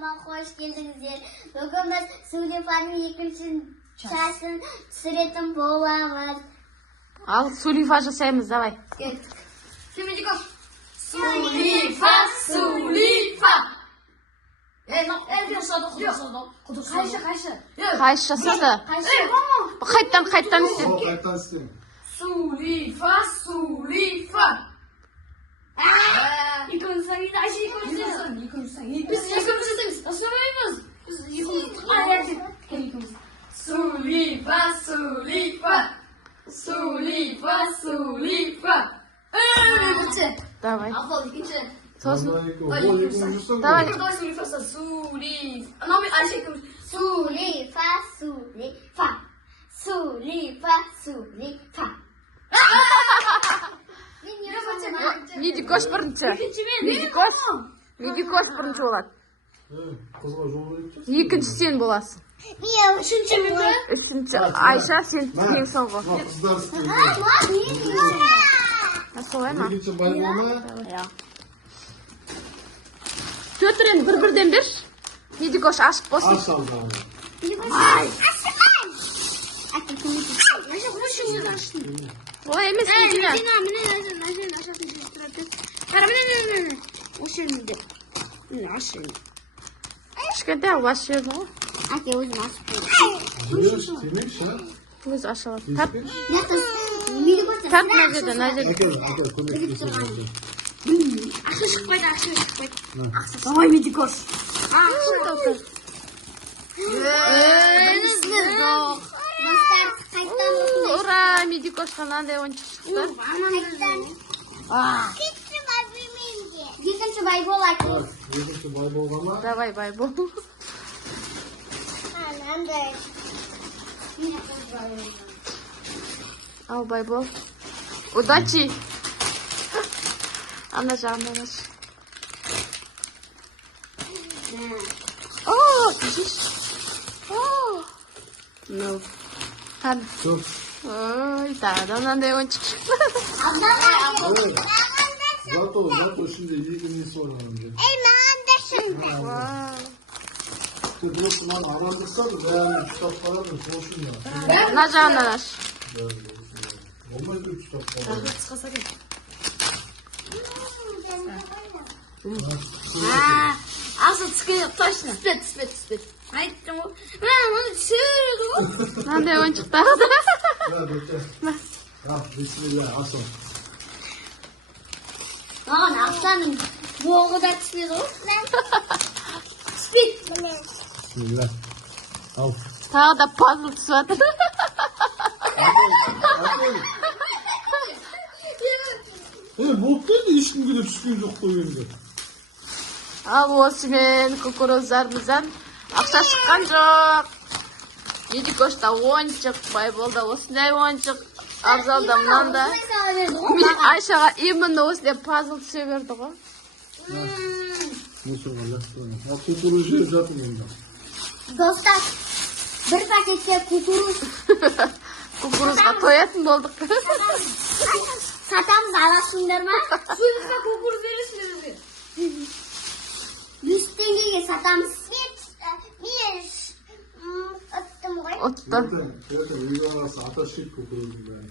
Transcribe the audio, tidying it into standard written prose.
kanalıma hoş geldiniz. Bugün biz Suleyfan'ın ikinci çarşısını süretim boğulamız. Al Suleyfa жасаймыз, давай. Şimdi koş. Suleyfa, Suleyfa. Qaysi жасады? Qaytadan істе. Suleyfa, Suleyfa. İkinci Biz nasıl söyleyiz? Suleyfa, Suleyfa. Suleyfa, Suleyfa. Давай. Abla ikinci. Sosun. Давай. Suleyfa, Suleyfa. Suleyfa. Медикош бірінші. Медикош бірінші болады. Қызға жол беріп Екінші сен боласың. Мен үшінші мін. Үшінші Айша, сен ең соңғы. қыздар істейді. Солай ма? Екінші байболма. Төтірен бір-бірден берші. Медикош ашып болсын. Аш алған. Олай емес, Медина. Кішкентай аш жерді ғой. Әке өзім ашып қойды. Демекші, а? Өзі аша алады. Тарт, Тарт мына жерде, мына жерде. Әке, көмектесің. Ақша шықпайды, ақша шықпайды. Давай, Медикош. Бастар қайттан Ура, Медикошқа мынандай ойыншық шықты. Екінші байбол әке. Екінші байболма. Давай, байбол. Ал, байбол. Удачи. Ана жағынан аш. О, кешеш. Ну, hadi. Dur. Ой, тағы да мынандай ойыншық шықты. Зато şimdi екі несі ойнаған. Вау. Просто мана амандасады, бәрін ұстап қалады, сосын я. Мына жағынан аш. Болмайды ұстап қалады. Асыл түскен точно. Түспет. Айттым ғой. Мына түсіреді ғой. Мынандай ойыншықтар да. Ja, bitte. Bismillah, asıl. Ақшаның боғы да түспеді ғой. Bismillah. Al. Тағы да пазл түсіп жатыр. Болып қойды, ешкімге де түскен жоқ қой енді. Ал осымен кукуруздарымыздан ақша шыққан жоқ. Медикошта ойыншық, байболда осындай ойыншық, Абзалда мынанда. Айшаға именно осындай пазл түсе берді ғой. Ne sorular? Ya kukurucu zaten onda. Достар, бір пакетке кукуруз Кукурузға тоятын болдық. сатамыз, аласыңдар ма? Suleyfa kukuruz verirsin bize. 100 теңгеге сатамыз. Мен ұттым ғой. Отты. Zaten uygu arası ataşık kukurucu yani.